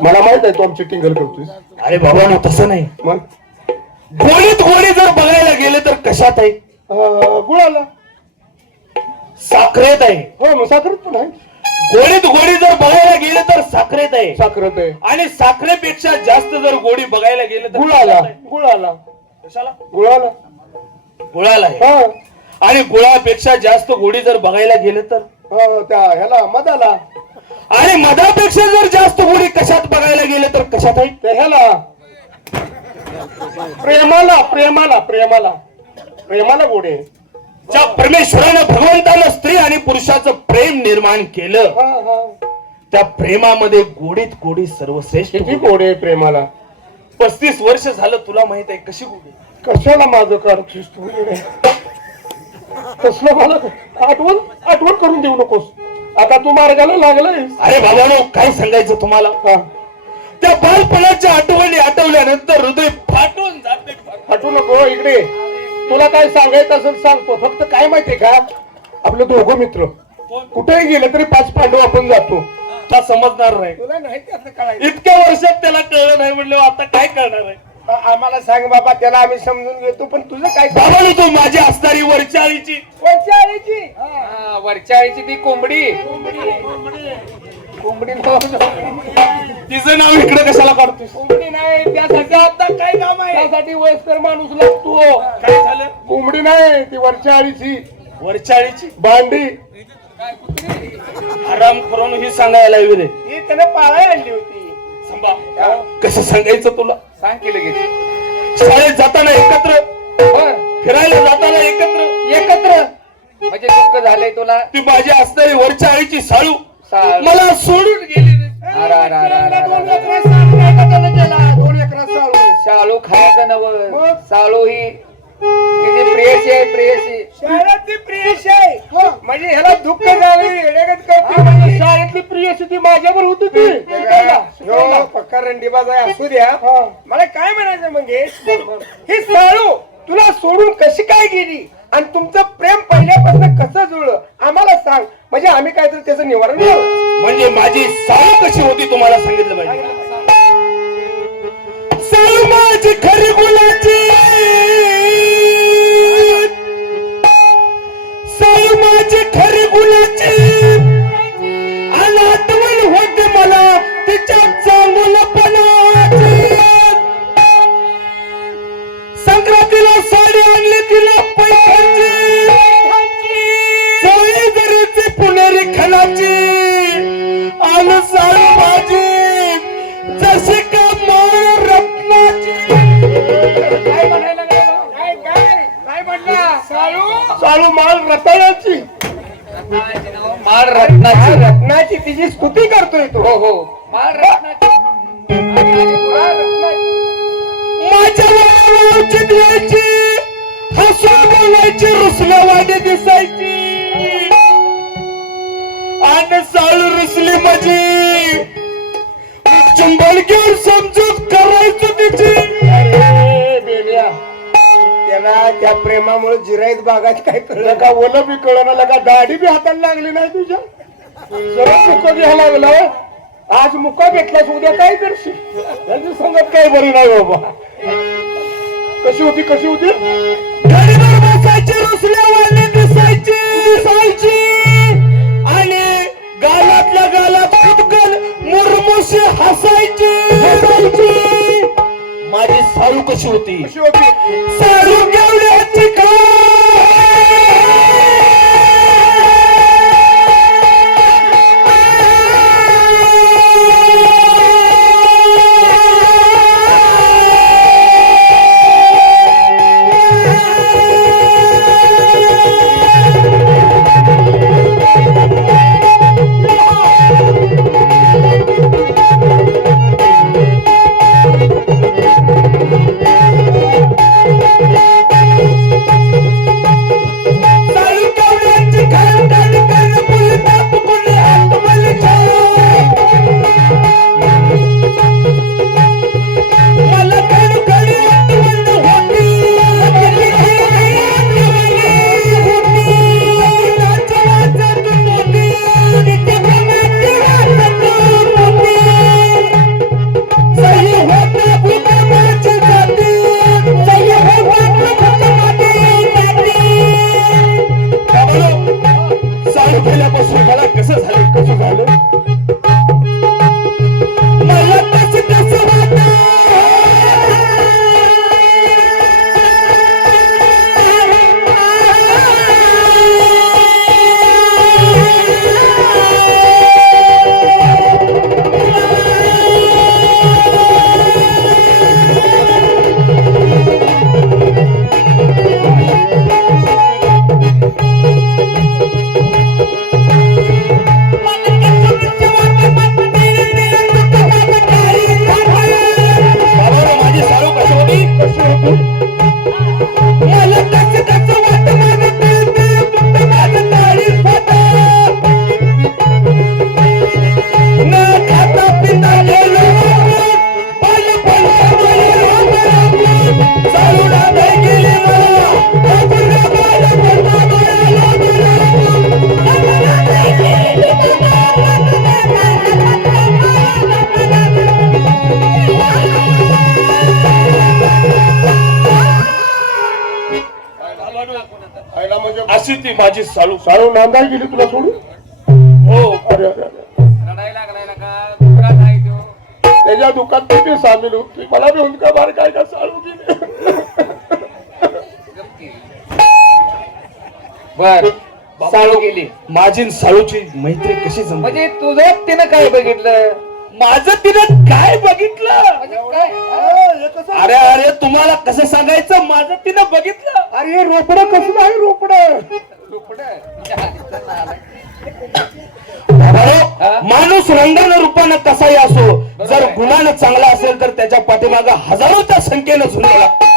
मला माहीत आहे तू आमची टिंगल करतोय. अरे बाबा ना तसं नाही. मग? गोडीत गोडी जर बघायला गेले तर कशात आहे? अं, गुळाला. साखरेत आहे. हो मग साखरेत पण आहे. गोडीत गोडी जर बघायला गेले तर साखरेत आहे. साखरेत आहे. आणि साखरेपेक्षा जास्त जर गोडी बघायला गेले तर गुळाला. कशात आहे? गुळाला. कशाला? गुळाला. गुळाला आहे. हा. आणि गुळापेक्षा जास्त गोडी जर बघायला गेले तर? हा, त्या ह्याला मधाला. आणि मधापेक्षा जर जास्त गोडी कशात बघायला गेले तर कशात आहे? ह्याला. प्रेमाला प्रेमाला प्रेमाला. प्रेमाला गोडे. ज्या परमेश्वरानं भगवंतानं स्त्री आणि पुरुषाचं प्रेम निर्माण केलं त्या प्रेमामध्ये गोडीत गोडी सर्वश्रेष्ठ किती गोडे. आहे प्रेमाला? पस्तीस वर्ष झालं तुला माहीत आहे कशी गोडी कशाला माझं तू? कसलं मला आठवण आठवण करून देऊ नकोस. आता तू मार्गाला लागलाय अरे बाबानो काय सांगायचं तुम्हाला? हा. त्या बालपणाच्या आठवणी आठवल्यानंतर हृदय फाटून जाते. हटू नको इकडे तुला काय सांगायचं असेल सांगतो. फक्त काय माहितीये का? आपलं दोघं मित्र. कुठेही गेलं तरी पाच पांडव आपण जातो. का समजणार नाही. तुला नाही त्यातलं कळायचं. इतक्या वर्षात त्याला कळलं नाही म्हणलं आता काय करणार आहे? आम्हाला सांग बाबा त्याला आम्ही समजून घेतो पण तुझं काय बाबानो तू माझी असणारी वरच्या आईची वरच्या आळीची हा, वरच्या आईची ती कोंबडी. कोंबडी. तिचं नाव इकडे कशाला काढतोस कोंबडी नाही त्यासाठी आता काय काम आहे? त्यासाठी वयस्कर माणूस लागतो. काय झालं? कोंबडी नाही ती वरच्या आळीची वरच्या आईची भांडी आराम करून ही सांगायला हवी रे. ही त्याने पाळायला आणली होती. संभा कसं सांगायचं तुला? सांग की लगेच. शाळेत जाताना एकत्र? फिरायला जाताना एकत्र? एकत्र. म्हणजे दुःख झालंय तुला? ती माझी असणारी वरच्या आईची साळू. साळू. मला सोडून गेली दोन अरे. एकरा साळू केला साळू शाळू खायचं नव? साळू ही आहे प्रियशी आहे. म्हणजे ह्याला दुःख झालं येडेगत करते म्हणजे शाळेतली प्रियशी ती माझ्यावर होती ती. शिकायला, शिकायला. पक्का रंडीबाज आहे असू द्या. हा. मला काय म्हणायचं मंगेश? ही. साळू तुला सोडून कशी काय गेली? आणि तुमचं प्रेम पहिल्यापासून कसं जुळलं? आम्हाला सांग. म्हणजे आम्ही काहीतरी त्याचं निवारण म्हणजे माझी साळू कशी होती तुम्हाला सांगितलं पाहिजे? माल रताळ्याची माळ रत्नाची रत्नाची तिची स्तुती करतोय तू. हो हो. माळ रत्नाची बोलायची. रुसल्यावाडी दिसायची. आणि साळू रुसली माझी. चुंबल घेऊन समजूत करायचं तिची. त्याला त्या प्रेमामुळे जिराईत बागात काय कळलं लगा ओलं बी कळना लगा दाढी बी हाताला लागली नाही तुझ्या. जरा मुका घ्यायला लागला. आज मुका घेतलास उद्या काय करशील? त्याची संगत काही बरी नाही बाबा. कशी होती कशी होती? बसायची दिसायची दिसायची. आणि गालातल्या गालात खुदकन मुरमुशी हसायची. हसायची. माझी साळू कशी होती? कशी होती? साळू घेवड्याची माझी साळू साळू नांदाय गेली तुला सोडून? हो. अरे अरे अरे. रडायला लागलाय ना का? तो. त्याच्या दुकान ते बी सामील होती? मला बी हुंदका बार काय का साळू गेली. बर. साळू गेली. माझी साळूची मैत्री कशी जमली? म्हणजे तुझं तिनं काय बघितलं? माझं तिनं काय बघितलं? अरे अरे तुम्हाला कसं सांगायचं? माझं तिनं बघितलं. अरे रोपड कसं आहे रोपड? माणूस रंगानं रूपानं कसाही असो जर गुणानं चांगला असेल तर त्याच्या पाठीमाग हजारोच्या संख्येनं लागतो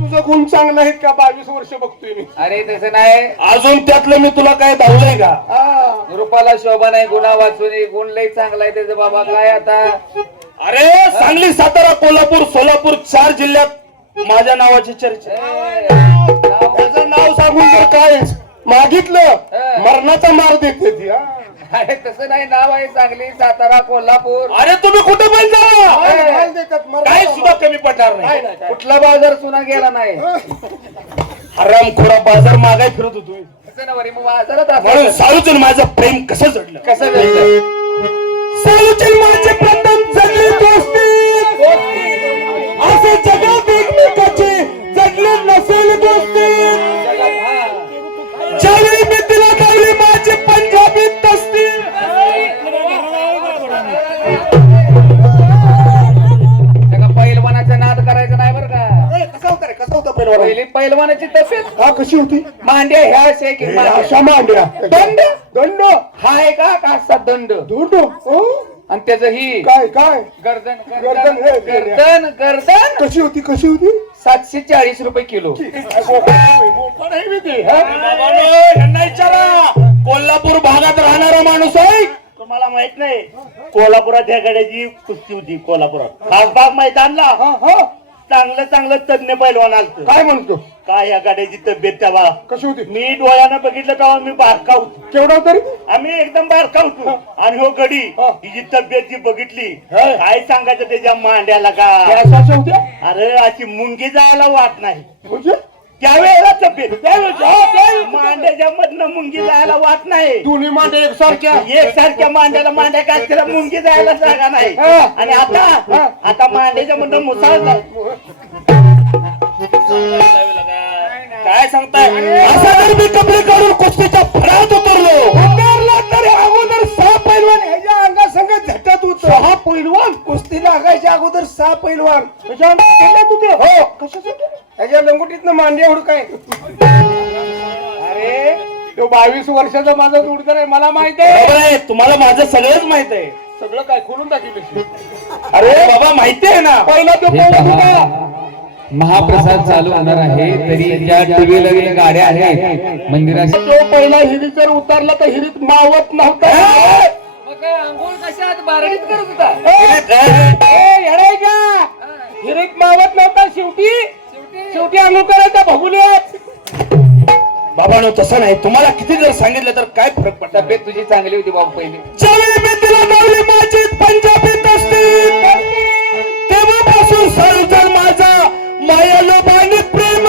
तुझं गुण चांगलं आहेत का? बावीस वर्ष बघतोय मी. अरे तसं नाही. अजून त्यातलं मी तुला काय धावलंय का. रूपाला शोभा नाही गुन्हा वाचून गुण लई चांगला आहे त्याचं बाबा. काय आता? अरे सांगली सातारा कोल्हापूर सोलापूर चार जिल्ह्यात माझ्या नावाची चर्चा. ए, नाव- त्याचं नाव सांगून जर काय मागितलं मरणाचा मार देते ती हा. अरे तसं नाही नाव आहे सांगली सातारा कोल्हापूर. अरे तुम्ही कुठे पण जा देतात, मरणाचा काही सुद्धा कमी पडणार नाही, काय. कुठला बाजार सुना गेला नाही. हराम खोरा बाजार मागाय फिरत होतो. तसं ना बरी, मग बाजारात म्हणून असं. साळूचं आणि माझं प्रेम कसं जडलं? कसं साळूचे आणि माझे प्रथम पहिला पैलवानाची तब्येत हा कशी होती मांड्या ह्या हे मांड्या. अशा मांड्या दंड दंड हा आहे का का असा दंड धुंड हो? आणि त्याचं ही काय काय गर्दन गर्दन, हे, गर्दन गर्दन कशी होती कशी होती सातशे चाळीस रुपये किलो हा? विचारा कोल्हापूर भागात राहणारा माणूस आहे तुम्हाला माहीत नाही कोल्हापुरात ह्या गाड्याची कुस्ती होती कोल्हापुरात खासबाग मैदानला हा, हा. चांगलं चांगलं तज्ञ पैलवान आलत. काय म्हणतो? काय या गाड्याची तब्येत तेव्हा? कशी होती? मी डोळ्यानं बघितलं तेव्हा मी बारका होतो. केवढा तरी आम्ही एकदम बारका होतो. आणि हो गडी हा. हिची तब्येत जी बघितली हा. काय सांगायचं त्याच्या मांड्याला का? होत्या? अरे अशी मुंगी जायला वाट नाही. म्हणजे? त्यावेळेला तब्येत. मांड्याच्या मधनं मुंगी जायला वाट नाही. दोन्ही मांडे एकसारख्या. एक सारख्या मांड्याला मांड्या काय त्याला मुंगी जायला जागा नाही. हा. आणि आता आता मांड्याच्या मधनं मुसाळ काय सांगताय? असा जर मी कपडे काढून कुस्तीच्या फळात उतरलो. उतरला तरी अगोदर सहा पैलवान ह्याच्या अंगासंग झटत होत. सहा पैलवान? कुस्ती लागायच्या अगोदर सहा पैलवान. त्याच्या अंगात झटत होते? हो. कशासाठी? ह्याच्या लंगुटीतनं मांडी एवढं काय? अरे तो बावीस वर्षाचा माझा जोडदार आहे मला माहीत आहे. बरोबर आहे. तुम्हाला माझं सगळंच माहीत आहे. सगळं काय खोलून टाकली? अरे बाबा माहिती आहे ना? पहिला तो कोण पहा, होता. महाप्रसाद चालू होणार आहे. तरी ज्या टीव्ही लगील गाड्या आहेत मंदिराच्या तो पहिला हिरीत जर उतरला तर हिरीत मावत नव्हता. आंघोळ कशात बारडीत करत होता. हिरीत मावत नव्हता शेवटी शेवटी? अंघोळ करायचा भगुल्यात. बाबानो तसं नाही. तुम्हाला किती जर सांगितलं तर काय फरक पडतात तब्येत तुझी चांगली होती बाबू पहिली. ज्यावेळी मी तिला लावली माझी पंजाबी तस्ती तेव्हापासून माझा मायालो प्रेम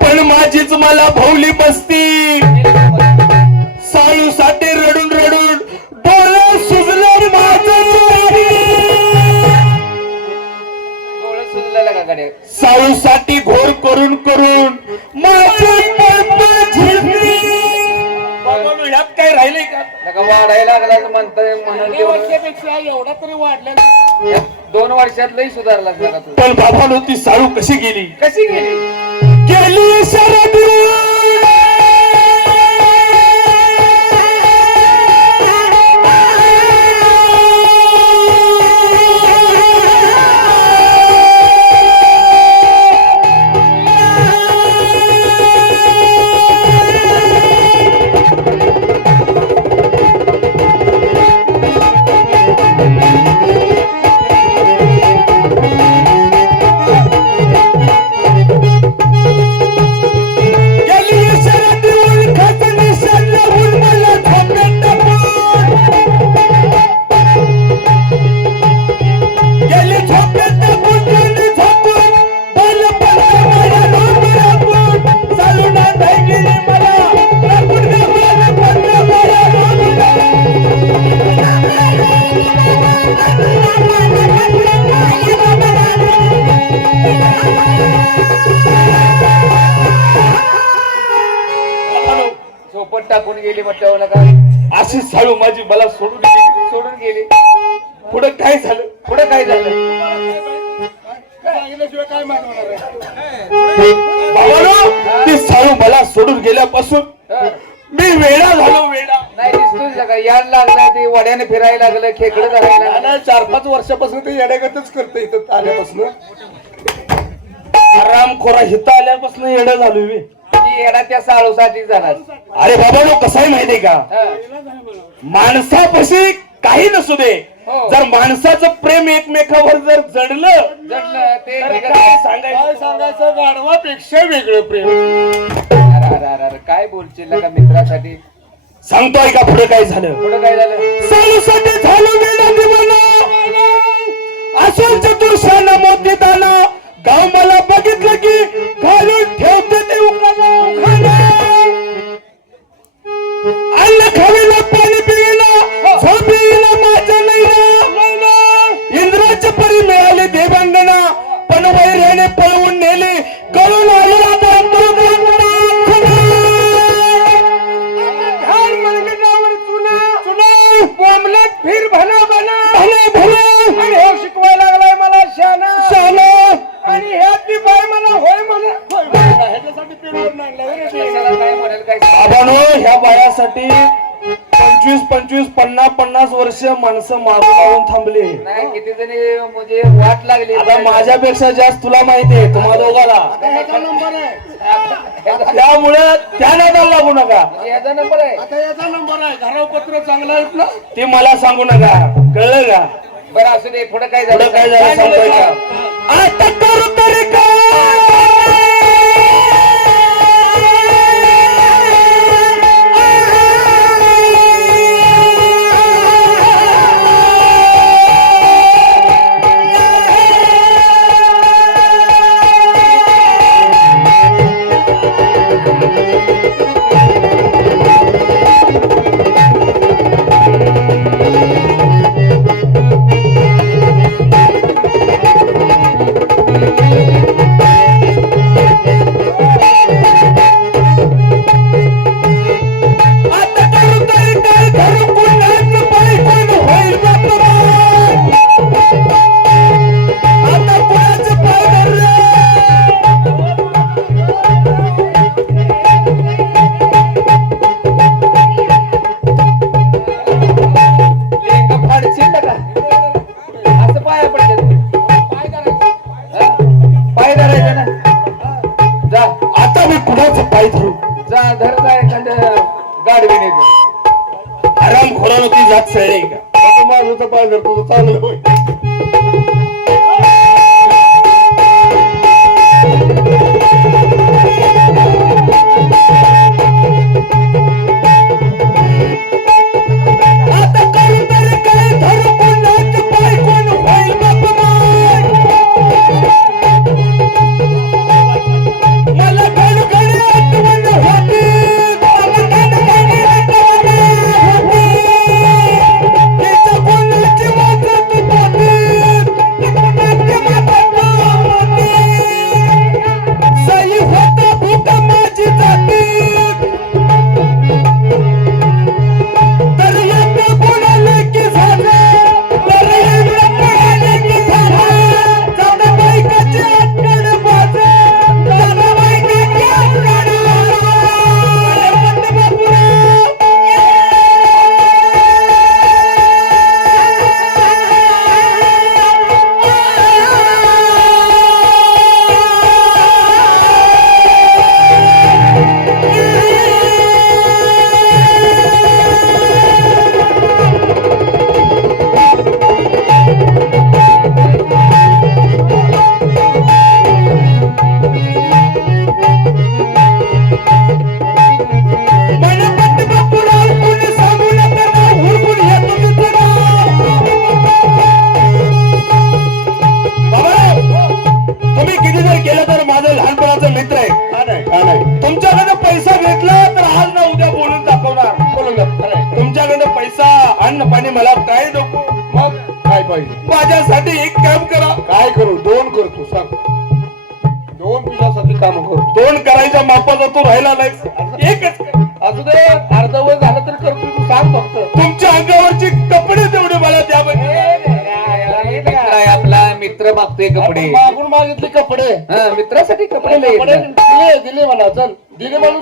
पण माझीच मला भवली बसती. साळू साठी रडून रडून डोळे सुजलं माझं साळू साठी घोर करून करून काय राहिलंय का? नका वाढायला लागला म्हणतोय म्हणून एवढा तरी वाढला दोन वर्षात लई सुधारला पण बाबांनो ती साळू कशी गेली? कशी गेली? गेली शरद मी वेडा झालो वेडा. नाही दिसतोच का याड लागलं ते वड्याने फिरायला लागलं खेकडं धरायला लागलं. आणि चार पाच वर्षापासून ते येण्यागतच करतं इथं आल्यापासून. आरामखोरा हिता आल्यापासून येडा झालो मी. ती येडा त्या साळूसाठी जाणार. अरे बाबानो कसं आहे माहितीये का? हं. माणसापाशी काही नसू दे. हो. जर माणसाचं प्रेम एकमेकावर जर जडलं जडलं ते तर काय सांगायचं? गाढवापेक्षा वेगळं प्रेम. अरे अरे अरे अरे काय बोलशील का मित्रासाठी? सांगतोय का पुढे काय झालं? पुढे काय झालं? सालूसाठी झालं चतुर्शाना मोती ह्या बायासाठी पंचवीस पंचवीस पन्नास पन्नास वर्ष माणसं मारून लावून थांबले. नाही किती जणी म्हणजे वाट लागली. आता माझ्यापेक्षा जास्त तुला माहिती आहे तुम्हा दोघाला. नंबर आहे. त्यामुळे त्या नादाला लागू नका. याचा नंबर आहे. आता याचा नंबर आहे. घराव पत्र चांगलं आहेत ना? ते मला सांगू नका. कळलं का? बरं असू दे पुढे काय पुढे झालं काय झालं? सांगतोय का आता करू तरी आता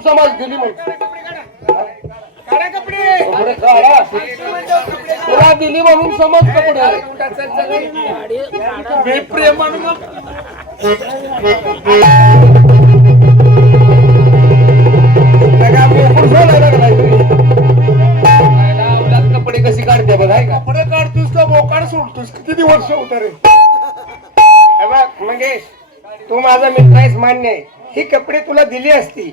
समाज गेली कपडे काढा. तुला दिली म्हणून समज कपडे. मी प्रेमानं कपडे कशी काढते कपडे काढतोस का सोडतोस? किती वर्ष होत रे? मंगेश तू माझा मित्र आहेस मान्य आहे. ही कपडे तुला दिली असती.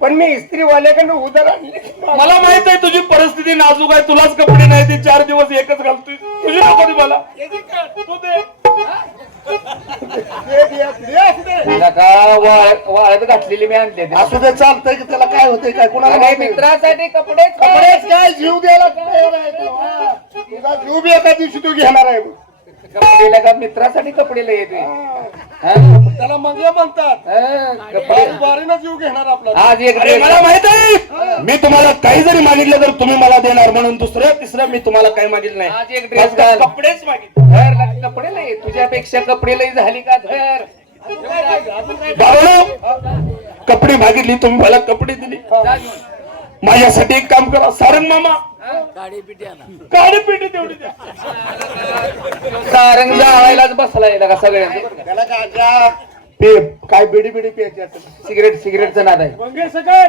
पण मी इस्त्रीवाल्याकडनं उधार आणली. मला माहीत आहे तुझी परिस्थिती नाजूक आहे तुलाच कपडे नाही ते चार दिवस एकच घालतोय. तुझी नको मला. वाळत घातलेली मी आणले ते. असू दे चालतंय की त्याला काय होतंय काय कुणाला माहीत नाही. मित्रासाठी कपडे कपडेच काय जीव द्यायला काय एवढं आहे तुला? तुझा जीव बी एका दिवशी तू घेणार आहे कपडे का मित्रासाठी कपडे हा? त्याला मग म्हणतात. हा, कपडे. बारी- बारीनं जीव घेणार आपला आज एक अरे मला माहीत आहे. मी तुम्हाला काही जरी मागितलं तर तुम्ही मला देणार म्हणून दुसरं तिसरं मी तुम्हाला काही मागितलं आज नाही एक ड्रेस फक्त घाल. कपडेच मागितले. धर ला- कपडे लय तुझ्यापेक्षा कपडे लय झाली का? धर. बाबा कपडे मागितली तुम्ही मला कपडे दिले. जा घेऊन. माझ्यासाठी एक काम करा. सारंग मामा काडी पेटी तेवढी द्या. सारंग जाळायलाच बसला का? त्याला काय ज्या पे काय बिडी बिडी प्यायची असेल. सिगरेट सिगरेटचा नाद आहे. मंगेश काय?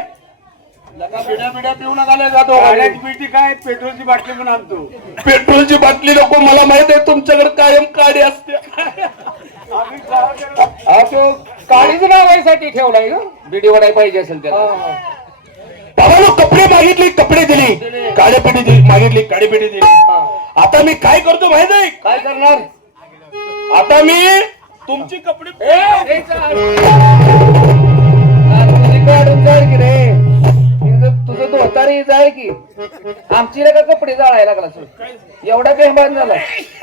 लगा बिड्या बिड्या पिऊन आले जातो. पेटी काय? पेट्रोलची बाटली पण आणतो. पेट्रोलची बाटली नको मला माहीत आहे तुमच्याकडे कायम काडी असते. हा, तो काळीच नावासाठी ठेवलाय ग बिडी वडाय पाहिजे असेल त्याला. बाबा कपडे मागितले कपडे दिली. काळे पेटी दिली मागितली काळी पेटी दिली आता मी काय करतो माहीत आहे? काय करणार? आता मी तुमची कपडे काढून जाळ की रे. तुझं- तुझं धोतारी जाळ की. आमची का कपडे जाळायला लागला एवढा बेहमान झाला.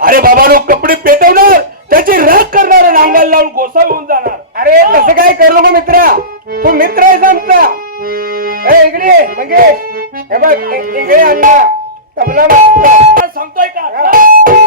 अरे बाबा कपडे पेटवणार त्याची राख करणार अंगाला लावून गोसा होऊन जाणार. अरे तसं काय करू नको मित्रा. तू मित्र आहेस आमचा. ए इकडे ये, मंगेश. हे बघ इ- इकडे अण्णा तबला सांगतोय का?